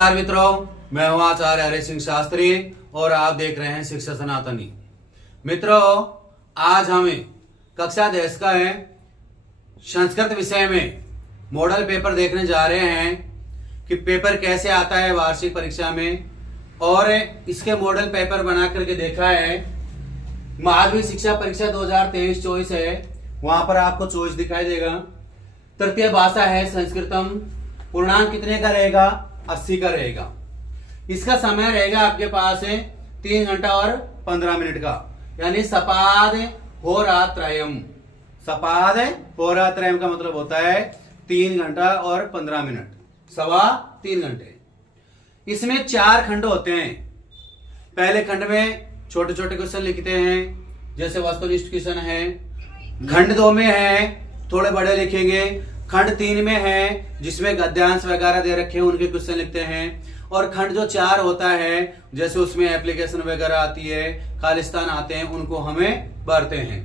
नमस्कार मित्रों, मैं हूं आचार्य हरि सिंह शास्त्री और आप देख रहे हैं शिक्षा सनातनी। मित्रों, आज हमें कक्षा 10 का है संस्कृत विषय में मॉडल पेपर देखने जा रहे हैं कि पेपर कैसे आता है वार्षिक परीक्षा में। और इसके मॉडल पेपर बना करके देखा है। माध्यमिक शिक्षा परीक्षा 2023-24 है, वहां पर आपको चॉइस दिखाई देगा। तृतीय भाषा है संस्कृतम। पूर्णांक कितने का रहेगा? 80 का रहेगा। इसका समय रहेगा आपके पास है 3 घंटा और 15 मिनट का, यानी सपाद होरात्रयम। सपाद होरात्रयम का मतलब होता है 3 घंटा और 15 मिनट, सवा 3 घंटे। इसमें 4 खंड होते हैं। पहले खंड में छोटे छोटे क्वेश्चन लिखते हैं, जैसे वस्तुनिष्ठ क्वेश्चन है। खंड 2 में है, थोड़े बड़े लिखेंगे। खंड 3 में है, जिसमें गद्यांश वगैरह दे रखे हैं, उनके क्वेश्चन लिखते हैं। और खंड जो 4 होता है, जैसे उसमें एप्लीकेशन वगैरह आती है, खालिस्तान आते हैं, उनको हमें भरते हैं।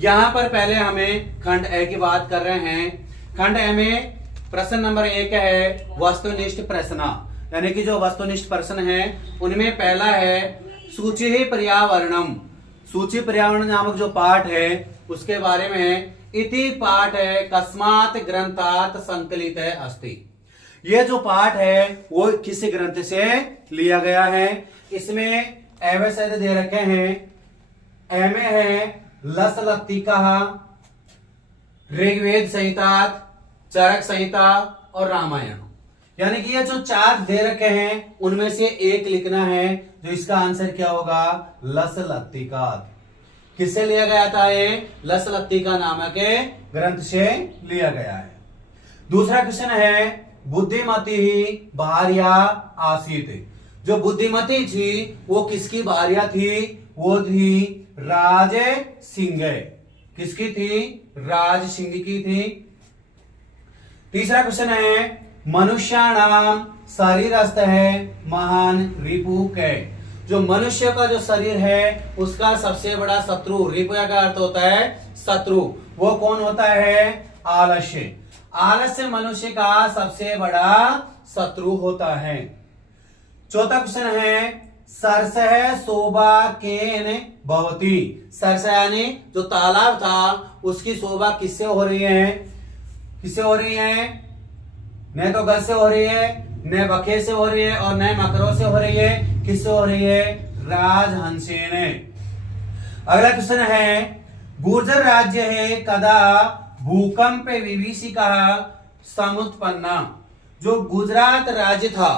यहाँ पर पहले हमें खंड ए की बात कर रहे हैं। खंड ए में प्रश्न नंबर 1 है वस्तुनिष्ठ प्रश्न, यानी कि जो वस्तुनिष्ठ प्रश्न है उनमें पहला है सूची पर्यावरणम। सूची पर्यावरण नामक जो पाठ है उसके बारे में इति पाठ है कस्मात् ग्रंथात् संकलित है अस्ति। ये जो पाठ है वो किस ग्रंथ से लिया गया है? इसमें एवं दे रखे हैं। ए में है लस लत्तिका, ऋग्वेद संहिता, चरक संहिता और रामायण। यानी कि ये जो 4 दे रखे हैं उनमें से एक लिखना है, जो इसका आंसर क्या होगा? लस लत्तिका। किससे लिया गया था? ये लस लत्तिका नामक ग्रंथ से लिया गया है। दूसरा क्वेश्चन है बुद्धिमती ही भार्या आसीत। जो बुद्धिमती थी वो किसकी भार्या थी? वो थी राज सिंह। किसकी थी? राज सिंह की थी। तीसरा क्वेश्चन है मनुष्याणाम शरीरस्थ है महान रिपु कै। जो मनुष्य का जो शरीर है उसका सबसे बड़ा शत्रु, रिपु का अर्थ होता है शत्रु, वो कौन होता है? आलस्य। आलस्य मनुष्य का सबसे बड़ा शत्रु होता है। चौथा क्वेश्चन है सरसह शोभा केन भवती। सरसह यानी जो तालाब था उसकी शोभा किससे हो रही है? किससे हो रही है? न तो गज से हो रही है, न बखे से हो रही है और न मकरों से हो रही है। किससे हो रही है? राजहंसेन। अगला क्वेश्चन है गुर्जर राज्य है कदा भूकंप विभीषिका समुत्पन्ना। जो गुजरात राज्य था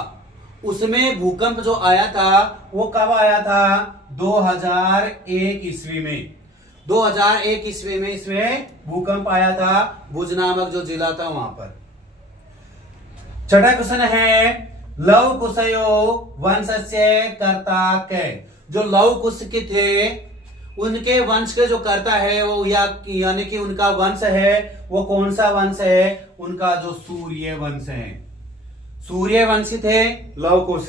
उसमें भूकंप जो आया था वो कब आया था? 2001 ईस्वी में। 2001 ईस्वी में इसमें भूकंप आया था, भुज नामक जो जिला था वहां पर। छठा क्वेश्चन है लव कुशयो वंश से कर्ता के। जो लव कुश के थे उनके वंश के जो कर्ता है वो यानी कि उनका वंश है वो कौन सा वंश है? उनका जो सूर्य वंश है। सूर्य वंशी थे लव कुश।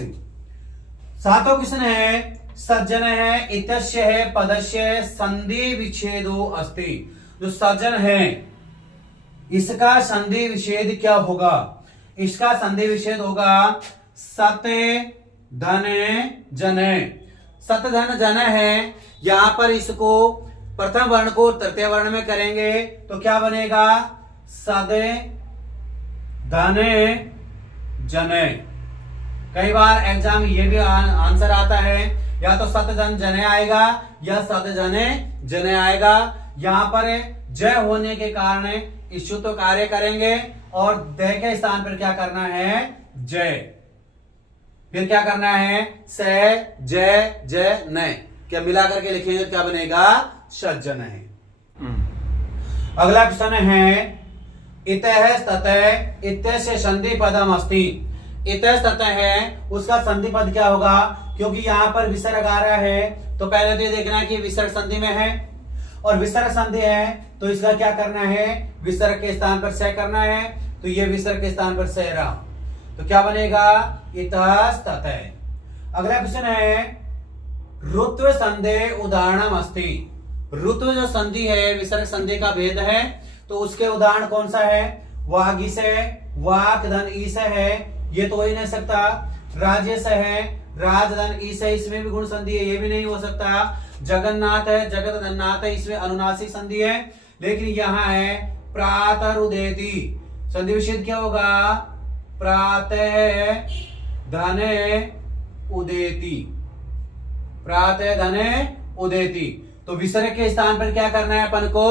सातों क्वेश्चन है सज्जन है इतस्य है पदस्य संधि विच्छेदो अस्ति। जो सज्जन है इसका संधि विच्छेद क्या होगा? इसका संधि विच्छेद होगा सत धन जन। सत धन जन है, यहां पर इसको प्रथम वर्ण को तृतीय वर्ण में करेंगे तो क्या बनेगा? सद धन जन। कई बार एग्जाम ये भी आंसर आता है, या तो सत धन जन आएगा या सद जन जन आएगा। यहां पर जय होने के कारण इच्छु तो कार्य करेंगे और दय के स्थान पर क्या करना है? जय। फिर क्या करना है? स जय जय न। क्या मिला करके लिखेंगे क्या बनेगा? सज्जन है। अगला क्वेश्चन है इतः ततः इतः से संधि पदम अस्ति। इतः ततः है उसका संधि पद क्या होगा? क्योंकि यहां पर विसर्ग आ रहा है तो पहले तो ये देखना है कि विसर्ग संधि में है, और विसर्ग संधि है तो इसका क्या करना है? विसर्ग के स्थान पर से करना है, तो ये विसर्ग के स्थान पर से रहा, तो क्या बनेगा? इतस्ततः। अगला क्वेश्चन है ऋत्व संधि उदाहरणम अस्ति। ऋत्व जो संधि है विसर्ग संधि का भेद है, तो उसके उदाहरण कौन सा है? वागिस है, वाक धन ईस है, ये तो हो ही नहीं सकता। राजेश है, राजधन ईश है, इसमें भी गुण संधि है, ये भी नहीं हो सकता। जगन्नाथ है, जगत धन्नाथ है, इसमें अनुनासिक संधि है। लेकिन यहाँ है प्रातः उदेति, संधि विच्छेद क्या होगा? प्रातः धने उदेति, प्रातः धने उदेति। तो विसर्ग के स्थान पर क्या करना है अपन को?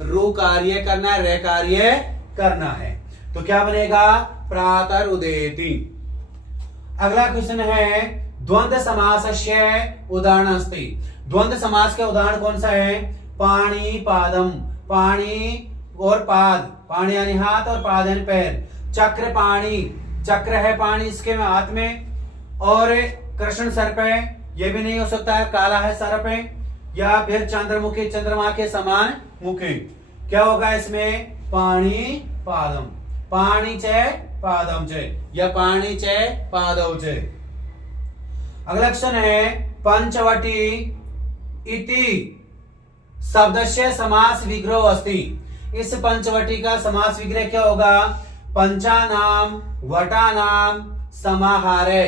रू कार्य करना है, रे कार्य करना है। तो क्या बनेगा? प्रातः उदेति। अगला क्वेश्चन है द्वंद्व समासस्य उदाहरण अस्ति। द्वंद्व समास का उदाहरण कौन सा है? पाणी पादम, पाणी और पाद, पाणी यानी हाथ और पाद यानी पैर। चक्र पाणी, चक्र है पाणी इसके में हाथ में, और कृष्ण सर्प है, ये भी नहीं हो सकता है, काला है सर्प है। या फिर चंद्रमुखी, चंद्रमा के समान मुखी। क्या होगा इसमें? पाणी पादम, पाणी च पादम च, या पाणी च पादौ च। अगला क्वेश्चन है पंचवटी इति शब्दस्य समास विग्रह अस्ति। इस पंचवटी का समास विग्रह क्या होगा? पंचानाम वटानाम समाहारे।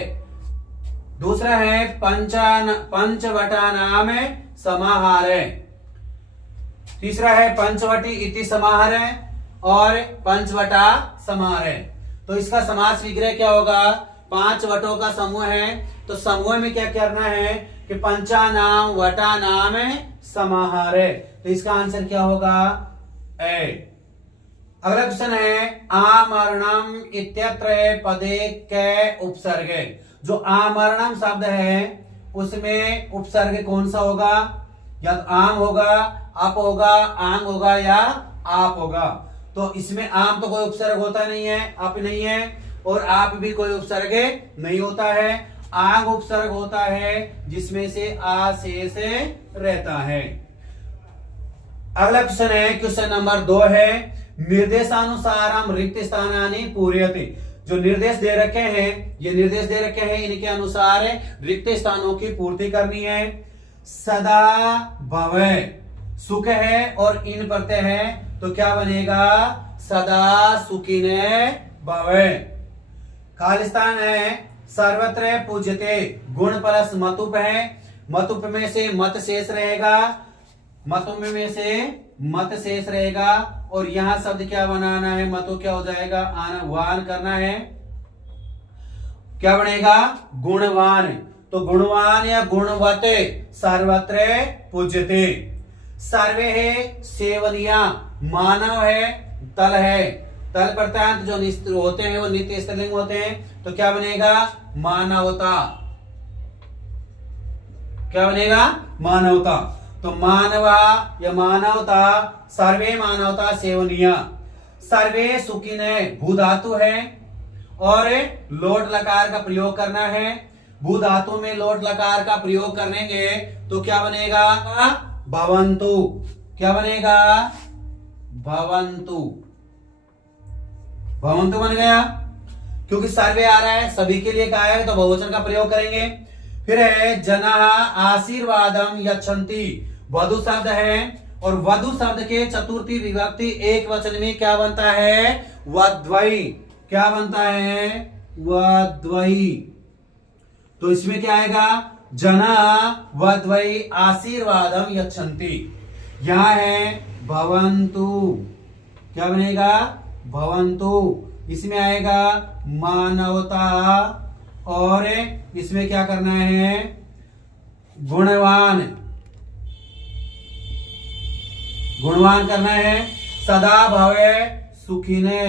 दूसरा है पंचवटानाम समाहारे। तीसरा है पंचवटी इति समाहारे और पंचवटा समाहारे। तो इसका समास विग्रह क्या होगा? 5 वटों का समूह है, तो समूह में क्या करना है कि पंचानाम वटानाम समाहारे। तो इसका आंसर क्या होगा? ए। अगला क्वेश्चन है आमरणम इत्यत्र पदे के उपसर्गे। जो आमरणम शब्द है उसमें उपसर्ग कौन सा होगा? या तो आम होगा, अप होगा, आंग होगा, या आप होगा। तो इसमें आम तो कोई उपसर्ग होता नहीं है, अप नहीं है, और आप भी कोई उपसर्ग नहीं होता है। आंग उपसर्ग होता है जिसमें से आ से रहता है। अगला क्वेश्चन है क्वेश्चन नंबर 2 है निर्देशानुसारम रिक्त स्थानानि पूर्यते। जो निर्देश दे रखे हैं, ये निर्देश दे रखे हैं, इनके अनुसार रिक्त स्थानों की पूर्ति करनी है। सदा भवे, सुख है और इन प्रत्यय है, तो क्या बनेगा? सदा सुखिने भवे। खालिस्तान है सर्वत्र पूज्यते, गुण प्लस मतुप है, मतुप में से मत शेष रहेगा, मतुप में से मत शेष रहेगा। और यहां शब्द क्या बनाना है? मतु क्या हो जाएगा? वान करना है, क्या बनेगा? गुणवान। तो गुणवान या गुणवते सर्वत्र पूज्यते। सर्वे है सेवनिया, मानव है, तल है, तल प्रत्यांत जो होते हैं वो नित्य स्त्रीलिंग होते हैं, तो क्या बनेगा? मानवता। क्या बनेगा? मानवता। तो मानवा या मानवता, सर्वे मानवता सेवनिया। सर्वे सुखिने भू धातु है और लोट लकार का प्रयोग करना है। भू धातु में लोट लकार का प्रयोग करेंगे तो क्या बनेगा? भवन्तु। क्या बनेगा? भवन्तु। भवन्तु बन गया, क्योंकि सर्वे आ रहा है, सभी के लिए कहा है, तो बहुवचन का प्रयोग करेंगे। फिर है जनाः आशीर्वादम यच्छन्ति, वधु शब्द है, और वधु शब्द के चतुर्थी विभक्ति एक वचन में क्या बनता है? वध्वई। क्या बनता है? वध्वई। तो इसमें क्या आएगा? जनाः वध्वई आशीर्वादम यच्छन्ति। यहां है भवन्तु, क्या बनेगा? भवन्तु। इसमें आएगा मानवता, और इसमें क्या करना है? गुणवान, गुणवान करना है। सदा भवे सुखिने,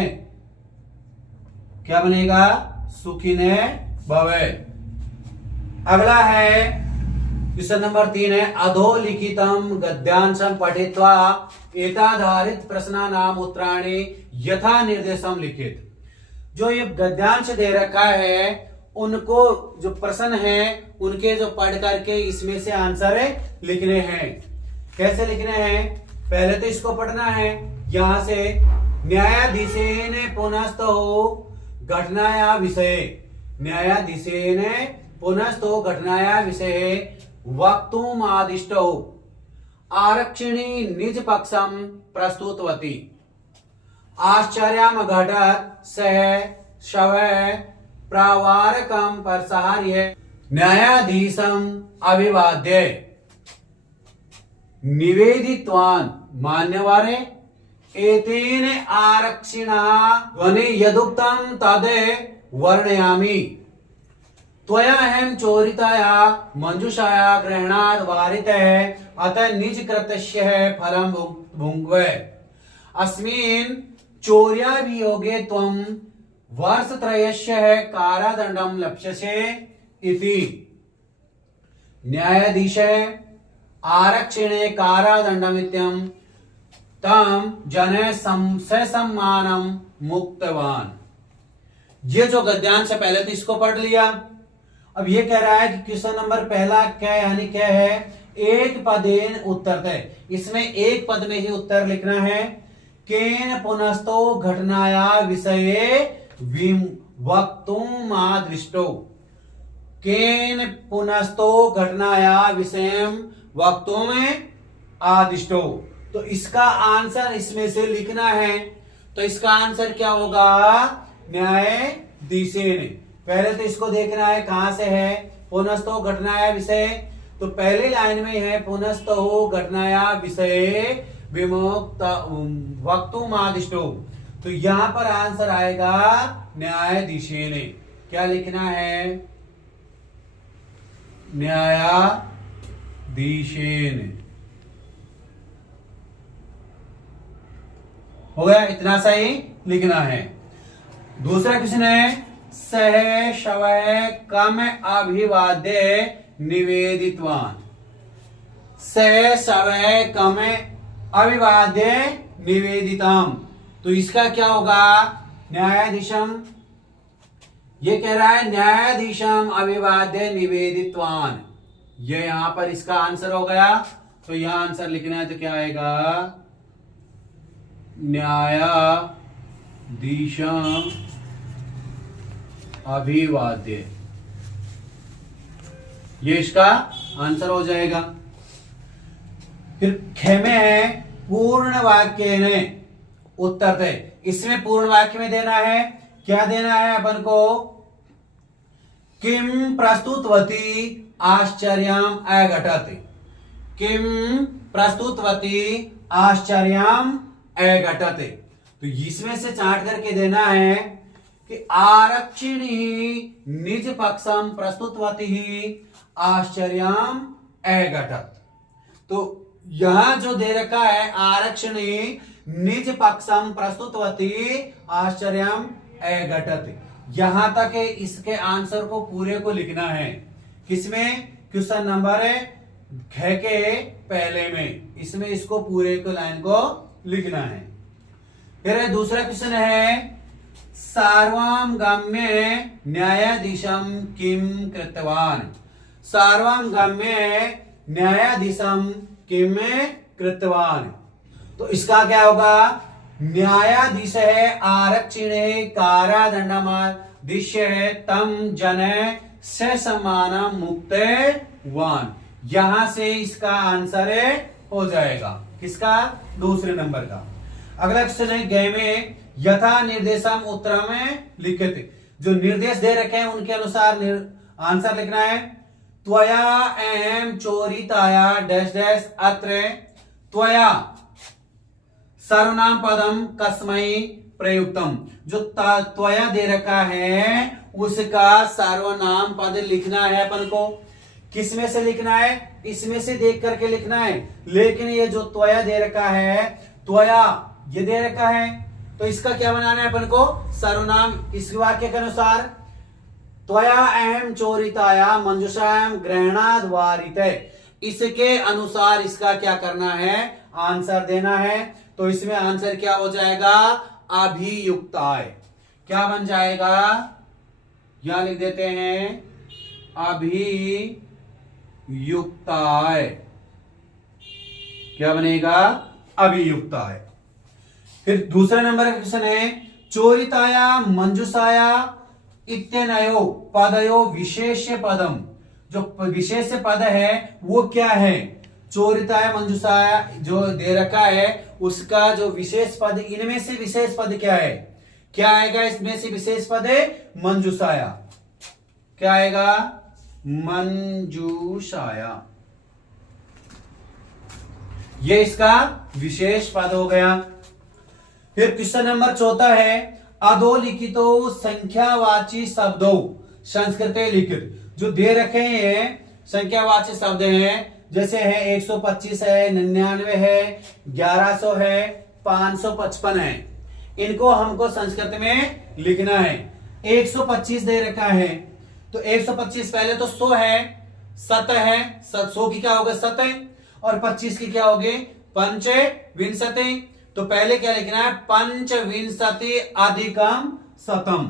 क्या बनेगा? सुखिने भवे। अगला है क्वेश्चन नंबर 3 है अधोलिखितम गद्यांशम पठित्वा एताधारित प्रश्नानाम उत्तराणि यथा निर्देशम लिखित। जो ये गद्यांश दे रखा है उनको जो प्रश्न है उनके जो पढ़ करके इसमें से आंसर लिखने हैं। कैसे लिखने हैं? पहले तो इसको पढ़ना है, यहां से न्यायाधीशेन पुनस्तो घटनाया विषय, न्यायाधीशेन पुनस्तो घटनाया विषय वक्तुम आदिष्टो आरक्षिणी निज पक्षम प्रस्तुतवती। आश्चर्यम घटत सह शव प्रावारकम परसार्य न्यायाधीशम अभिवाद्य निवेदितवान मान्यवरे एतेन आरक्षिणा ध्वनि यदुक्तं तद वर्णयामि त्वया अहं चोरिताया मंजुषाया ग्रहणात् वारितः अतः निज कृतस्य फलं भुङ्क्वे अस्मिन् चौर्याभियोगे त्वं वर्षत्रयस्य कारादण्डं लप्स्यसे इति न्यायाधीशः आरक्षिणे कारादण्डमित्यं तम जने ससम्मानम मुक्तवान। ये जो गद्यांश है पहले तो इसको पढ़ लिया। अब ये कह रहा है कि क्वेश्चन नंबर पहला क्या यानी क्या है, एक पदेन उत्तरते, इसमें एक पद में ही उत्तर लिखना है। केन पुनस्तो घटनाया विषये वक्तुमादिष्टो, केन पुनस्तो घटनाया विषयम वक्तुम आदिष्टो, तो इसका आंसर इसमें से लिखना है। तो इसका आंसर क्या होगा, न्यायाधीशेन। पहले तो इसको देखना है कहां से है, पुनस्तो घटनाया विषय, तो पहली लाइन में है पुनस्तो घटनाया विषय विमुक्त वक्तुमादिष्टो, तो यहां पर आंसर आएगा न्यायाधीशेन। क्या लिखना है, न्यायाधीशेन। हो गया, इतना सही लिखना है। दूसरा क्वेश्चन है, सह शवय कम अभिवाद्य निवेदितवान। सह शवय कम अभिवाद्य निवेदितम, तो इसका क्या होगा, न्यायाधीशम। ये कह रहा है न्यायाधीशम अभिवाद्य निवेदितवान, ये यहां पर इसका आंसर हो गया। तो यहां आंसर लिखना है तो क्या आएगा, न्यायाधीशम अभिवाद्य, ये इसका आंसर हो जाएगा। फिर खेमे है पूर्ण वाक्य ने उत्तर दे, इसमें पूर्ण वाक्य में देना है, क्या देना है अपन को, किम प्रस्तुतवती आश्चर्यम अघटत, किम प्रस्तुतवती आश्चर्यम अघटत, तो इसमें से चार्ट करके देना है कि आरक्षिणी निज पक्षम प्रस्तुतवती आश्चर्यम अघटत, तो यहां जो दे रखा है आरक्षिणी निज पक्षम प्रस्तुतवती आश्चर्यम अघटत, यहां तक इसके आंसर को पूरे को लिखना है। किसमें, क्वेश्चन नंबर ख के पहले में, इसमें इसको पूरे को लाइन को लिखना है। फिर दूसरा क्वेश्चन है, सार्वगम्य न्यायाधीशम किम कृतवान, सार्वगम्य न्यायाधीशम किम कृतवान, तो इसका क्या होगा, न्यायाधीश है आरक्षिणे कारादंडमादिश्य है तम जन से सम्मान मुक्तवान, यहां से इसका आंसर हो जाएगा, किसका, दूसरे नंबर का। अगला क्वेश्चन है, गय में यथा निर्देशम उत्तर में लिखित, जो निर्देश दे रखे हैं उनके अनुसार आंसर लिखना है। त्वया एम चोरिताया डैश डैश अत्र त्वया सर्वनाम पदम कस्मै प्रयुक्तम, जो त्वया दे रखा है उसका सर्वनाम पद लिखना है अपन को। किसमें से लिखना है, इसमें से देख करके लिखना है, लेकिन ये जो त्वया दे रखा है, त्वया ये दे रखा है, तो इसका क्या बनाना है अपन को, सर्वनाम। इस वाक्य के अनुसार त्वया अहम चोरिताया मंजुषायाम ग्रहणाद वारिते, इसके अनुसार इसका क्या करना है, आंसर देना है। तो इसमें आंसर क्या हो जाएगा, अभियुक्ताय, क्या बन जाएगा, यहां लिख देते हैं अभियुक्ताय, क्या बनेगा, अभियुक्ताय। फिर दूसरे नंबर का क्वेश्चन है, चोरिताया मंजुषाया इत्यनयो पदयो विशेष पदम, जो विशेष पद है वो क्या है, चोरिताया मंजुषाया जो दे रखा है उसका जो विशेष पद, इनमें से विशेष पद क्या है, क्या आएगा इसमें से विशेष पद है मंजूषाया। क्या आएगा मंजूषाया, ये इसका विशेष पद हो गया। फिर क्वेश्चन नंबर 4 है अधोलिखितो संख्यावाची शब्दों संस्कृत लिखित। जो दे रखे हैं संख्यावाची शब्द हैं, जैसे है 125 है, 99 है, 1100 है, 555 है, इनको हमको संस्कृत में लिखना है। 125 दे रखा है तो 125 पहले तो 100 है, 7 है, 100 की क्या होगा 7 है, और 25 की क्या होगी पंचविंशति। तो पहले क्या लिखना है पंचविंशति अधिकम शतम,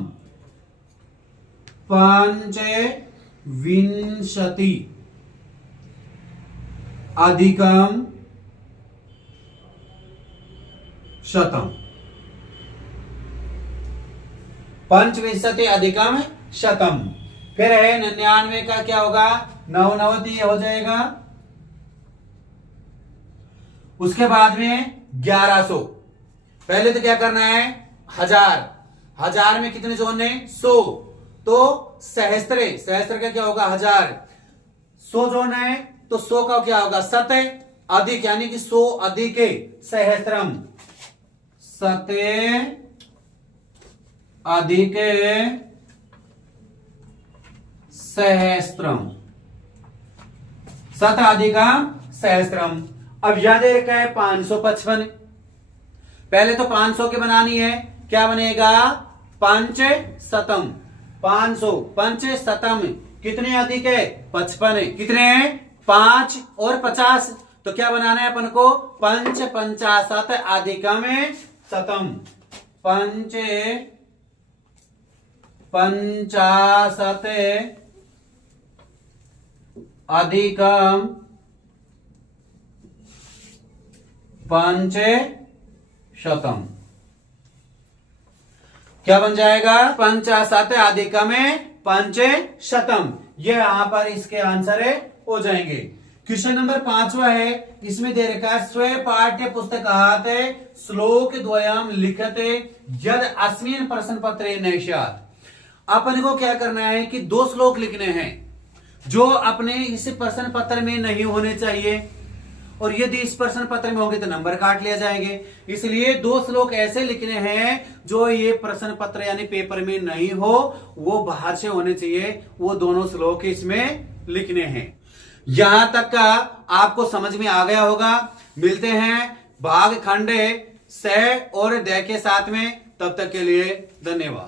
पंचविंशति अधिकम शतम, पंचविंशति अधिकम शतम। फिर है 99 का क्या होगा 99 हो जाएगा। उसके बाद में 1100, पहले तो क्या करना है 1000, 1000 में कितने जोड़ने 100, तो सहस्त्र, सहस्त्र का क्या होगा 1000, 100 जोड़ना है तो 100 का क्या होगा 7 अधिक, यानी कि 100 अधिक सहस्त्रम, 7 अधिक सहस्त्रम, 7 अधिकम सहस्त्रम। अब याद रखा है 555, पहले तो 500 की बनानी है, क्या बनेगा पंच शतम, 500 पंच शतम, कितने अधिक है 55, कितने हैं 5 और 50, तो क्या बनाना है अपन को पंच पंचाशत अधिकम शतम, पंच पंचाशत अधिकम पंच शतम। क्या बन जाएगा पंचाशत अधिकम पंच शतम, ये यहां पर इसके आंसर हो जाएंगे। क्वेश्चन नंबर 5वां है, इसमें दे रखा है स्व पाठ्य पुस्तकात श्लोक द्वयम लिखते यद अस्मिन् प्रश्न पत्रे नैष्यात्। अपन को क्या करना है कि 2 श्लोक लिखने हैं जो अपने इस प्रश्न पत्र में नहीं होने चाहिए, और यदि इस प्रश्न पत्र में होंगे तो नंबर काट लिया जाएंगे। इसलिए 2 श्लोक ऐसे लिखने हैं जो ये प्रश्न पत्र यानी पेपर में नहीं हो, वो बाहर से होने चाहिए, वो दोनों श्लोक इसमें लिखने हैं। यहां तक का आपको समझ में आ गया होगा। मिलते हैं भाग खंड 6 और 10 के साथ में, तब तक के लिए धन्यवाद।